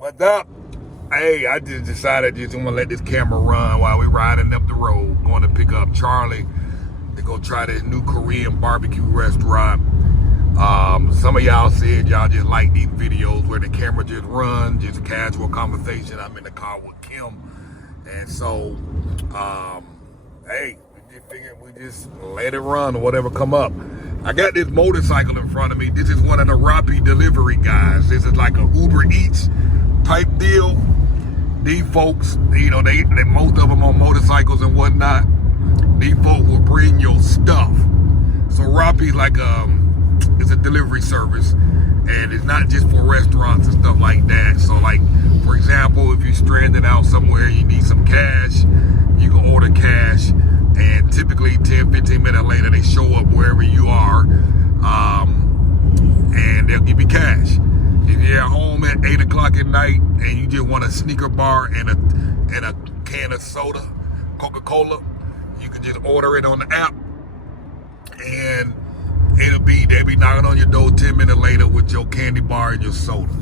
What's up? Hey, I just decided just want to let this camera run while we riding up the road, going to pick up Charlie to go try this new Korean barbecue restaurant. Some of y'all said y'all just like these videos where the camera just run, just casual conversation. I'm in the car with Kim, and so, hey, we just figured we just let it run or whatever come up. I got this motorcycle in front of me. This is one of the Rappi delivery guys. This is like a Uber Eats type deal. These folks, you know, they most of them on motorcycles and whatnot. These folks will bring your stuff. So Rappi like it's a delivery service, and it's not just for restaurants and stuff like that. So like, for example, if you're stranded out somewhere, you need some cash, you can order cash, and typically 10-15 minutes later they show up wherever you are, and they'll give you cash. If you're at home at 8 o'clock at night and you just want a Snicker bar and a can of soda, Coca-Cola, you can just order it on the app, and they'll be knocking on your door 10 minutes later with your candy bar and your soda.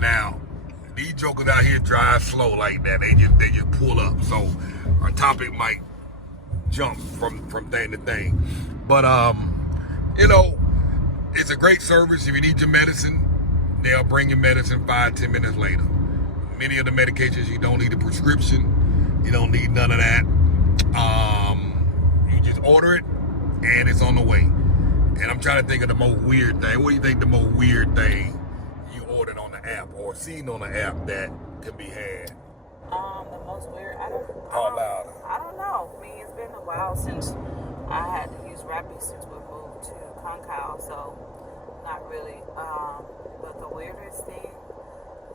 Now, these jokers out here drive slow like that. They just pull up. So our topic might jump from thing to thing. But you know, it's a great service. If you need your medicine, they'll bring your medicine 5-10 minutes later. Many of the medications you don't need a prescription. You don't need none of that. You just order it and it's on the way. And I'm trying to think of the most weird thing. What do you think the most weird thing you ordered on the app or seen on the app that can be had? The most weird, I don't know. I mean, it's been a while since I had to use Rappi since we moved to Concal, so not really. But the weirdest thing,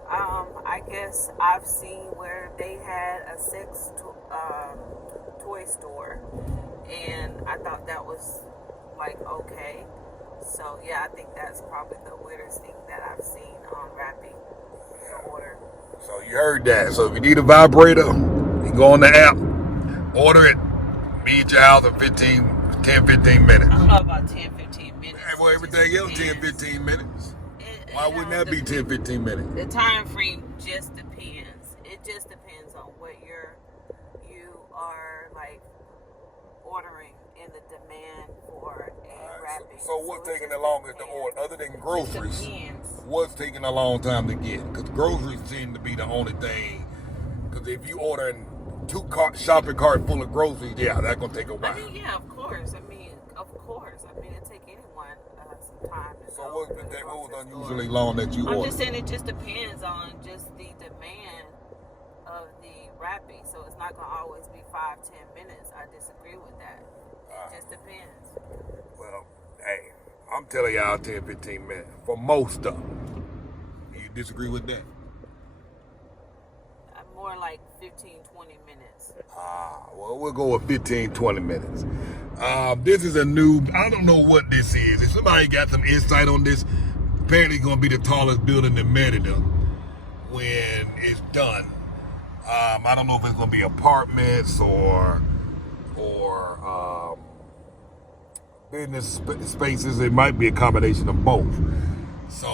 I guess I've seen where they had a sex toy store, and I thought that was like okay. So yeah, I think that's probably the weirdest thing that I've seen on Rappi to order. So you heard that. So if you need a vibrator, you go on the app, order it, be at your house in 10-15 minutes. I don't know about 10-15 minutes. Well, everything else 10-15 minutes. Why wouldn't that be 10-15 minutes? The time frame just depends. It just depends on what you are like ordering and the demand for a Rappi. So what's taking the longest to order, other than groceries? What's taking a long time to get? Because groceries seem to be the only thing. Because if you order 2 shopping cart full of groceries, yeah, that's gonna take a while. I mean, yeah, of course. I mean, it take anyone some time. So what was unusually long that you ordered? I'm just saying it just depends on just the demand of the Rappi. So it's not gonna always be 5-10 minutes. I disagree with that. It just depends. Well, hey, I'm telling y'all 10-15 minutes for most stuff. You disagree with that? More like 15-20 minutes. Well, we'll go with 15-20 minutes. This is a new, I don't know what this is. If somebody got some insight on this, apparently it's going to be the tallest building in Merida when it's done. I don't know if it's going to be apartments or business spaces. It might be a combination of both. So,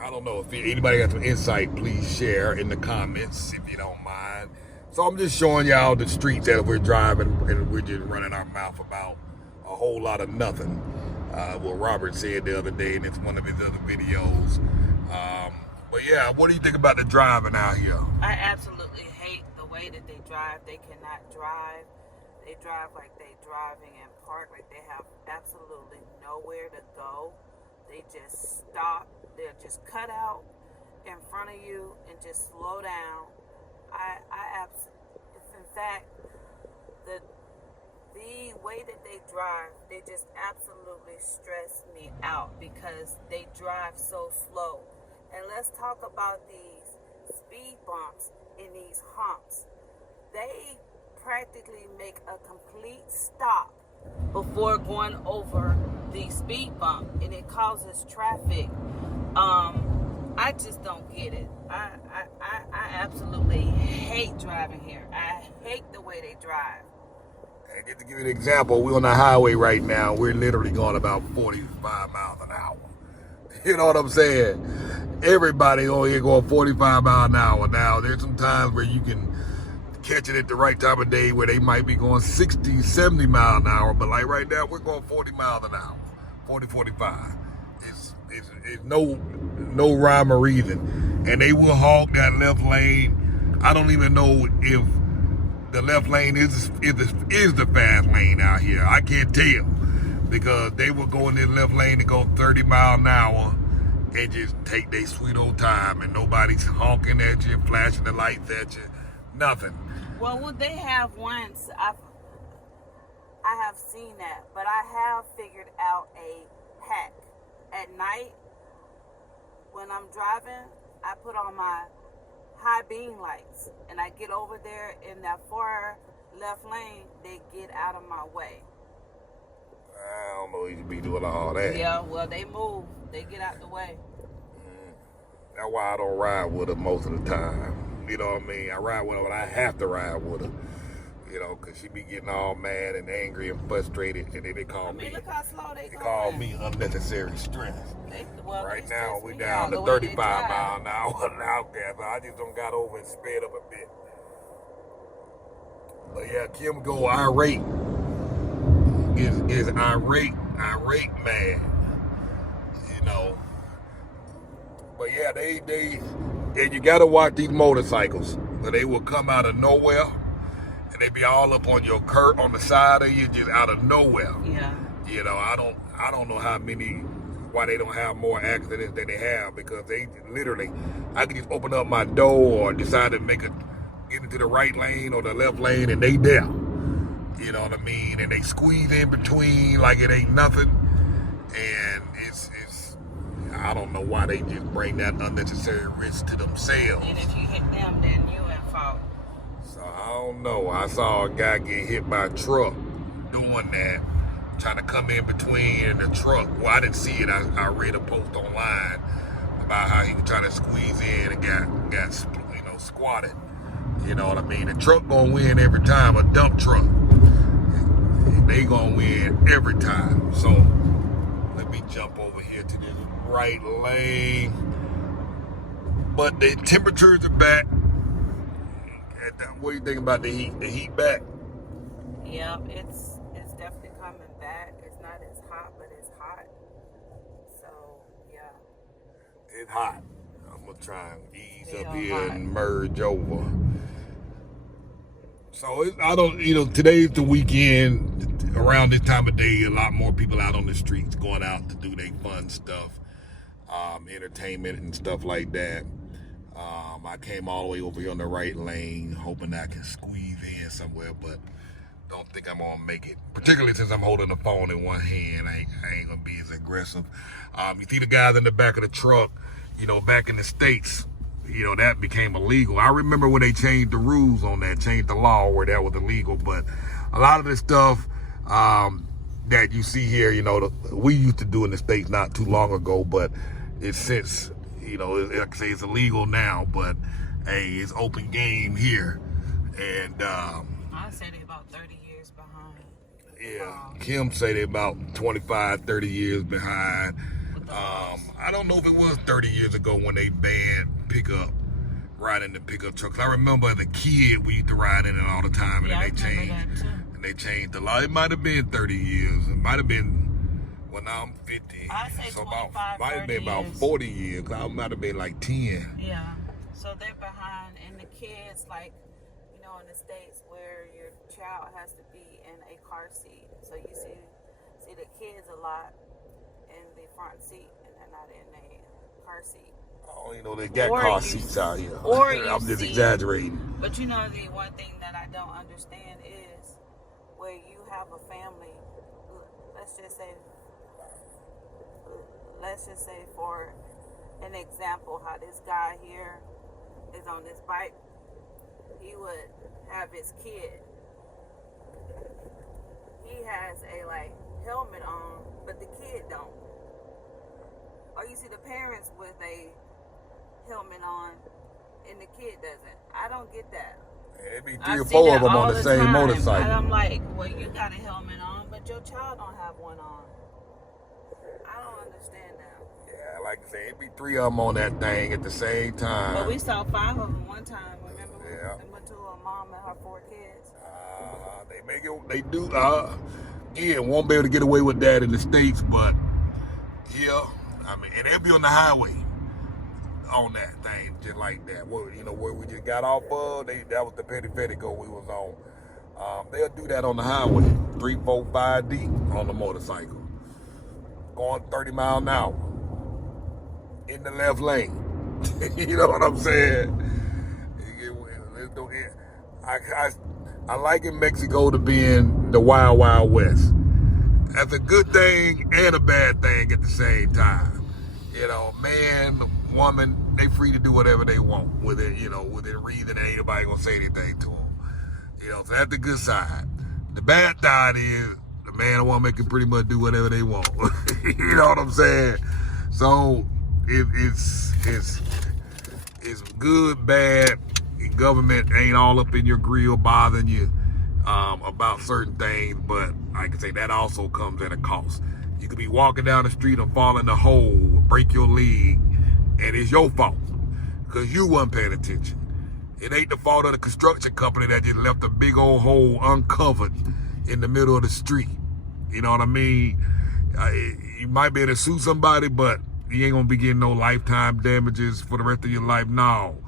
I don't know. If anybody got some insight, please share in the comments if you don't mind. So I'm just showing y'all the streets that we're driving, and we're just running our mouth about a whole lot of nothing. What Robert said the other day, and it's one of his other videos. But yeah, what do you think about the driving out here? I absolutely hate the way that they drive. They cannot drive. They drive like they driving and park like they have absolutely nowhere to go. They just stop. They'll just cut out in front of you and just slow down. In fact, the way that they drive, they just absolutely stress me out because they drive so slow. And let's talk about these speed bumps and these humps. They practically make a complete stop before going over the speed bump, and it causes traffic. I just don't get it. I absolutely hate driving here. I hate the way they drive. And just to give you an example, we're on the highway right now. We're literally going about 45 miles an hour. You know what I'm saying? everybody on here going 45 miles an hour now. There's some times where you can catch it at the right time of day where they might be going 60, 70 miles an hour. But like right now, we're going 40 miles an hour, 40, 45. It's no rhyme or reason. And they will hog that left lane. I don't even know if the left lane is the fast lane out here. I can't tell, because they will go in the left lane and go 30 miles an hour and just take their sweet old time, and nobody's honking at you, flashing the lights at you, nothing. Well, what they have once, I have seen that, but I have figured out a hack. At night, when I'm driving, I put on my high beam lights, and I get over there in that far left lane, they get out of my way. I don't know if you be doing all that. Yeah, well, they move. They get out the way. That's why I don't ride with her most of the time. You know what I mean? I ride with her when I have to ride with her. You know, because she be getting all mad and angry and frustrated, and then they call me. Look how slow they call me unnecessary stress. Right now, we down to 35 miles an hour now, so I just don't got over and sped up a bit. But yeah, Kim go irate. Is irate mad. You know. But yeah, they and you gotta watch these motorcycles. But they will come out of nowhere, and they be all up on your curb on the side of you, just out of nowhere. Yeah. You know, I don't know why they don't have more accidents than they have, because they literally, I can just open up my door or decide to get into the right lane or the left lane, and they there. You know what I mean? And they squeeze in between like it ain't nothing. And it's I don't know why they just bring that unnecessary risk to themselves. And if you hit them, then you at fault. So I don't know. I saw a guy get hit by a truck doing that, trying to come in between the truck. Well, I didn't see it. I read a post online about how he was trying to squeeze in and got squatted. You know what I mean? The truck gonna win every time. A dump truck, they gonna win every time. So let me jump over here to this right lane. But the temperatures are back. What do you think about the heat? The heat back? Yeah, it's definitely coming back. It's not as hot, but it's hot. So yeah. It's hot. I'm gonna try and ease up here and merge over. So today's the weekend. Around this time of day, a lot more people out on the streets going out to do their fun stuff, entertainment and stuff like that. I came all the way over here on the right lane, hoping I can squeeze in somewhere, but don't think I'm gonna make it. Particularly since I'm holding the phone in one hand, I ain't gonna be as aggressive. You see the guys in the back of the truck, back in the States, that became illegal. I remember when they changed the rules on that, changed the law where that was illegal, but a lot of this stuff that you see here, we used to do in the States not too long ago, but it's since, like I say, it's illegal now, but hey, it's open game here. And I say they about 30 years behind. Yeah, Kim say they about 25, 30 years behind. I don't know if it was 30 years ago when they banned riding the pickup trucks. I remember as a kid we used to ride in it all the time, and then they changed the law. It might have been 30 years. It might have been. Well, now I'm 50. I say so 25, might have been about 40 years. I might have been like 10. Yeah. So they're behind, and the kids, like, in the States where your child has to be in a car seat. So you see the kids a lot in the front seat, and they're not in a car seat. Oh, they got car seats out here. I'm just exaggerating. But the one thing that I don't understand is where you have a family, let's just say for an example, how this guy here is on this bike, he would have his kid. He has a helmet on, but the kid don't. Or you see the parents with a helmet on and the kid doesn't. I don't get that. It'd be 3 or 4 of them on the same motorcycle. And I'm like, well, you got a helmet on, but your child don't have one on. I don't understand that. Yeah, like I say, it'd be 3 of them on that thing at the same time. But we saw 5 of them one time. Remember? Yeah. We went to a mom and her 4 kids. They make it. They do. Yeah, won't be able to get away with that in the States, but yeah, I mean, and they'll be on the highway on that thing just like that. Where we just got off of, that was the petty go we was on. They'll do that on the highway, 3, 4, 5 deep on the motorcycle, going 30 miles an hour in the left lane. You know what I'm saying? I liken Mexico to being the Wild Wild West. That's a good thing and a bad thing at the same time. You know, man, woman, they free to do whatever they want with it, within reason, and ain't nobody gonna say anything to them. So that's the good side. The bad side is the man and woman can pretty much do whatever they want. You know what I'm saying? So it's good, bad. Government ain't all up in your grill bothering you about certain things, but I can say that also comes at a cost. You could be walking down the street and fall in a hole, break your leg, and it's your fault because you wasn't paying attention. It ain't the fault of the construction company that just left a big old hole uncovered in the middle of the street. You know what I mean? You might be able to sue somebody, but you ain't gonna be getting no lifetime damages for the rest of your life. No.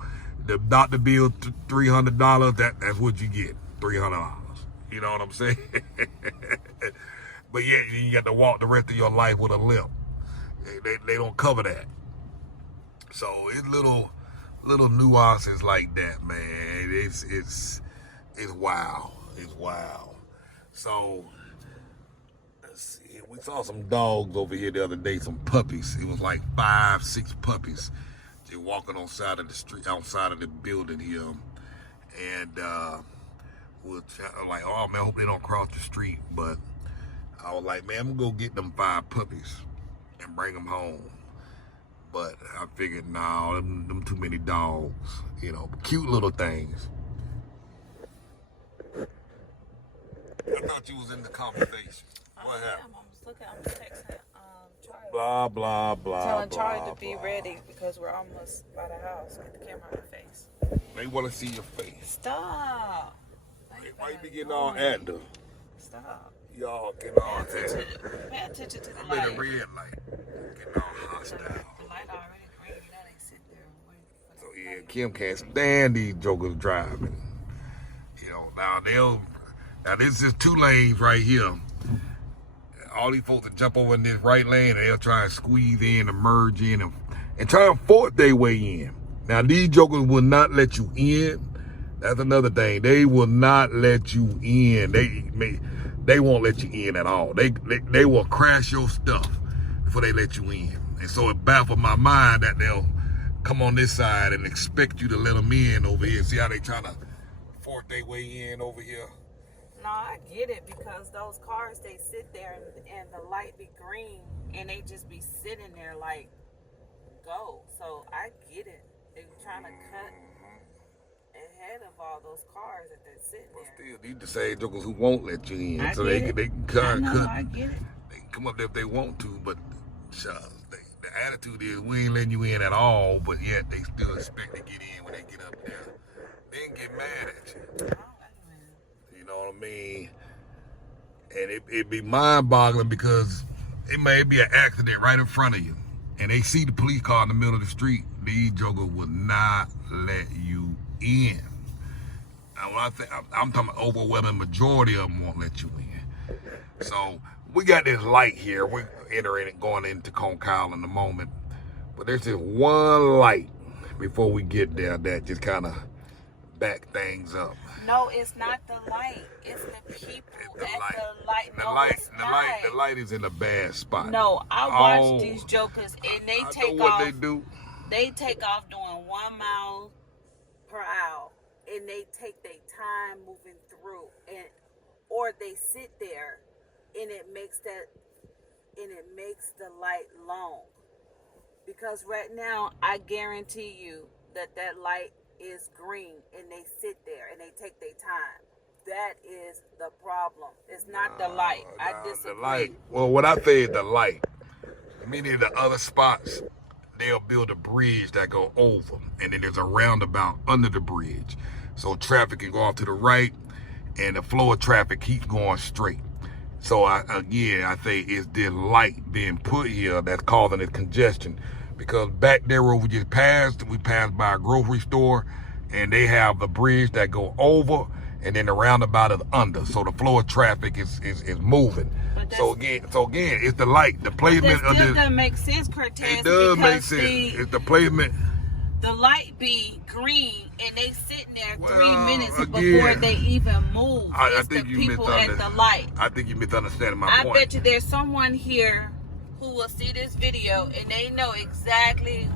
The doctor bill $300, that's what you get, $300. You know what I'm saying? But yeah, you got to walk the rest of your life with a limp. They don't cover that. So it's little nuances like that, man. It's wild. It's wild. So let's see. We saw some dogs over here the other day, some puppies. It was like 5, 6 puppies. Just walking on side of the street, outside of the building here, and was like, oh man, I hope they don't cross the street. But I was like, man, I'm gonna go get them 5 puppies and bring them home. But I figured, nah, them too many dogs, cute little things. I thought you was in the conversation. What happened? I'm texting Charlie. Blah, blah, blah. Telling Charlie blah, to be blah. ready because we're almost by the house. Get the camera on your face. They want to see your face. Stop. Why you be getting all active? Stop. Y'all getting all active. Pay attention to the I'm light. in the red light. Getting all hostile. The light already green. You know they sit there and wait for So yeah, Kim can't stand these jokers driving. Now this is 2 lanes right here. All these folks that jump over in this right lane, they'll try and squeeze in and merge in and try and force their way in. Now these jokers will not let you in. That's another thing. They will not let you in. They won't let you in at all. They will crash your stuff before they let you in. And so it baffles my mind that they'll come on this side and expect you to let them in over here. See how they trying to force their way in over here? No, I get it because those cars, they sit there and the light be green and they just be sitting there like, go. So I get it. They're trying to cut ahead of all those cars that they're sitting there. Still, these the same jokers who won't let you in. So they can cut. I get it. They can come up there if they want to, but the attitude is we ain't letting you in at all, but yet they still expect to get in when they get up there. They can get mad at you. You know what I mean? And it be mind-boggling because it may be an accident right in front of you, and they see the police car in the middle of the street. These jokers will not let you in. And when I'm talking about overwhelming majority of them won't let you in. So we got this light here. We're entering and going into Concal in a moment, but there's just one light before we get there that just kind of back things up. No, it's not the light. It's the people the at light. the light. The No, light, it's the not. light, the light is in a bad spot. No, I watch these jokers and they I take know what off. they do. They take off doing 1 mile per hour, and they take their time moving through, or they sit there, and it makes the light long. Because right now, I guarantee you that light is green, and they sit there and they take their time. That is the problem. It's not the light. I disagree. The light. Well, what I say is the light. Meaning the other spots they'll build a bridge that go over, and then there's a roundabout under the bridge. So traffic can go off to the right, and the flow of traffic keeps going straight. So I think it's the light being put here that's causing this congestion. Because back there where we passed by a grocery store, and they have the bridge that go over, and then the roundabout is under. So the flow of traffic is moving. So again, it's the light, the placement of this. It doesn't make sense, Cortez. It does make sense. It's the placement. The light be green, and they sitting there 3 minutes before they even move. I It's think the you people at the light. I think you misunderstanding my point. I bet you there's someone here who will see this video, and they know exactly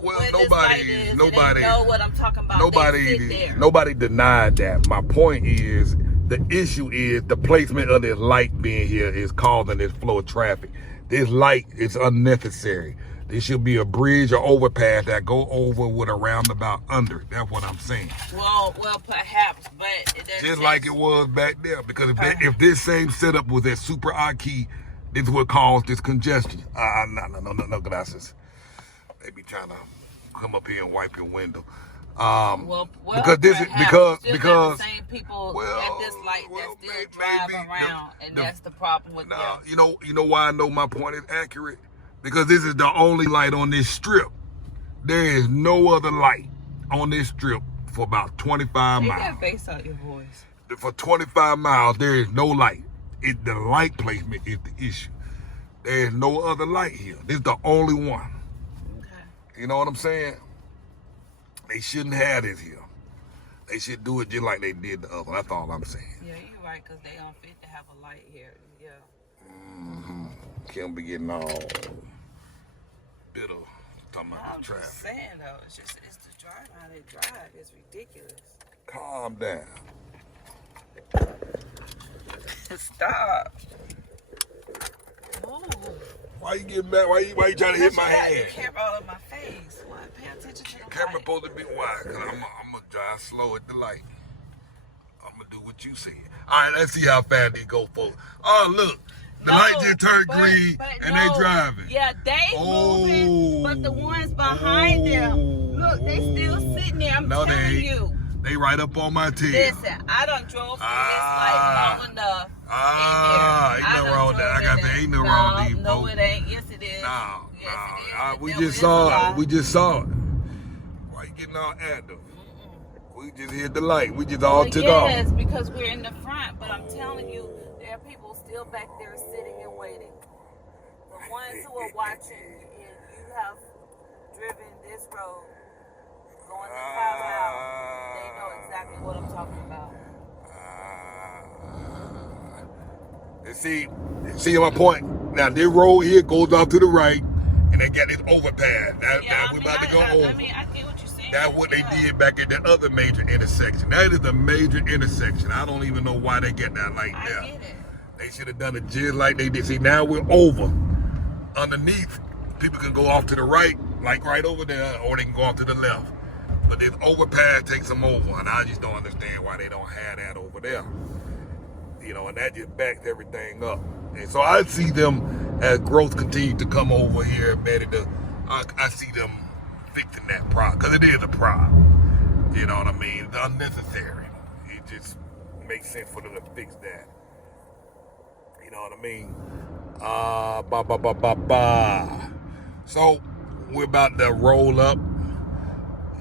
where this light is, and they know what I'm talking about. Nobody denied that. My point is, the issue is the placement of this light being here is causing this flow of traffic. This light is unnecessary. There should be a bridge or overpass that go over with a roundabout under. That's what I'm saying. Well, perhaps, but just like it was back there. Because if this same setup was at Super Aki, this would cause this congestion. No, gracias. They be trying to come up here and wipe your window. Because the same people at this light that still drive around, and that's the problem with them. You know why I know my point is accurate? Because this is the only light on this strip. There is no other light on this strip for about 25 miles. You got bass out your voice. For 25 miles, there is no light. The light placement is the issue. There is no other light here. This is the only one. Okay. You know what I'm saying? They shouldn't have this here. They should do it just like they did the other. That's all I'm saying. Yeah, you're right, because they don't fit to have a light here. Yeah. Mm-hmm. Can't be getting all bitter talking about the traffic. I'm just saying, though, it's the drive, how they drive. It's ridiculous. Calm down. Stop. Move. Why you getting back? Why you trying to hit my hand? The camera all in my face. What? Pay attention to the camera supposed to be wide, because I'm going to drive slow at the light. I'm going to do what you say. All right, let's see how fast they go, folks. Oh, look. The light just turned green, and they driving. Yeah, they moving, but the ones behind them, look, they still sitting there. I'm telling you. They right up on my tail. Listen, I done drove through this light long enough. Ain't nothing wrong with that. I got to say, ain't nothing wrong with these folks. No, it ain't. Yes, it is. No, yes, it is. We just saw it. We just saw it. Why you getting all active? We just hit the light. We just all took off. Yes, because we're in the front. But I'm telling you, there are people still back there sitting and waiting. The ones who are watching, and you have driven this road going to 5 miles, they know exactly what I'm talking about. See my point? Now, this road here goes off to the right, and they got this overpass. Now we're about to go over. I get what you're saying. That's what they did back at the other major intersection. That is a major intersection. I don't even know why they get that like that. I get it. They should have done it just like they did. See, now we're over. Underneath, people can go off to the right, like right over there, or they can go off to the left. But this overpass takes them over, and I just don't understand why they don't have that over there. And that just backs everything up. And so I see them, as growth continues to come over here in Merida, I see them fixing that problem, because it is a problem. You know what I mean? It's unnecessary. It just makes sense for them to fix that. You know what I mean? So we're about to roll up,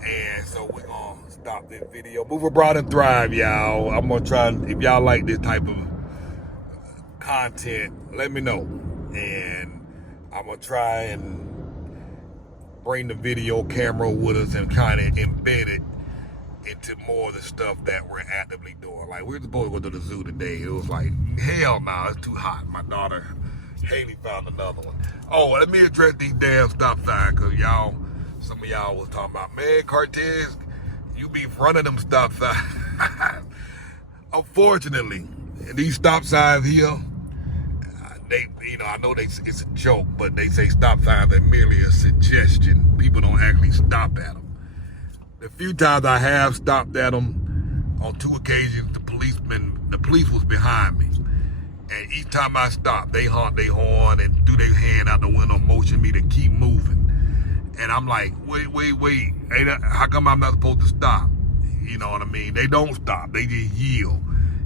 and so we're gonna stop this video. Move abroad and thrive, y'all. I'm gonna try, if y'all like this type of content, let me know, and I'm gonna try and bring the video camera with us and kind of embed it into more of the stuff that we're actively doing. Like, we were supposed to go to the zoo today. It was like, hell no, it's too hot. My daughter Haley found another one. Oh, let me address these damn stop signs, because some of y'all was talking about, man, Cortez, you be running them stop signs. Unfortunately, these stop signs here, I know it's a joke, but they say stop signs are merely a suggestion. People don't actually stop at them. The few times I have stopped at them, on 2 occasions, the police was behind me. And each time I stopped, they honk their horn and threw their hand out the window, motion me to keep moving. And I'm like, wait. How come I'm not supposed to stop? You know what I mean? They don't stop. They just yield.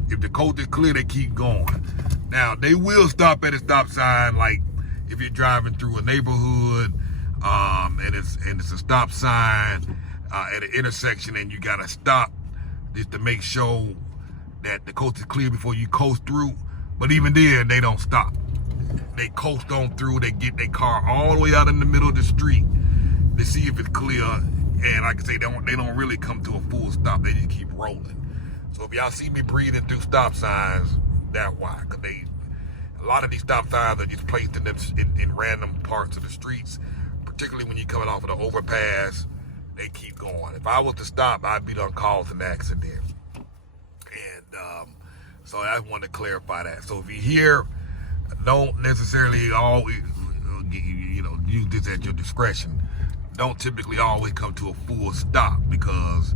If the coast is clear, they keep going. Now, they will stop at a stop sign, like if you're driving through a neighborhood, and it's a stop sign at an intersection, and you gotta stop just to make sure that the coast is clear before you coast through. But even then, they don't stop. They coast on through. They get their car all the way out in the middle of the street to see if it's clear. And like I say, they don't really come to a full stop. They just keep rolling. So if y'all see me breathing through stop signs, that's why. Cause a lot of these stop signs are just placed in random parts of the streets, particularly when you're coming off of the overpass. They keep going. If I was to stop, I'd be done caused an accident. And so I wanted to clarify that. So if you hear, don't necessarily always, use this at your discretion. Don't typically always come to a full stop, because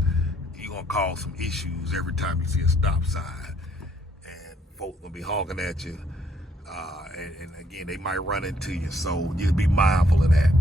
you're going to cause some issues every time you see a stop sign. And folks going to be honking at you. And again, they might run into you. So you be mindful of that.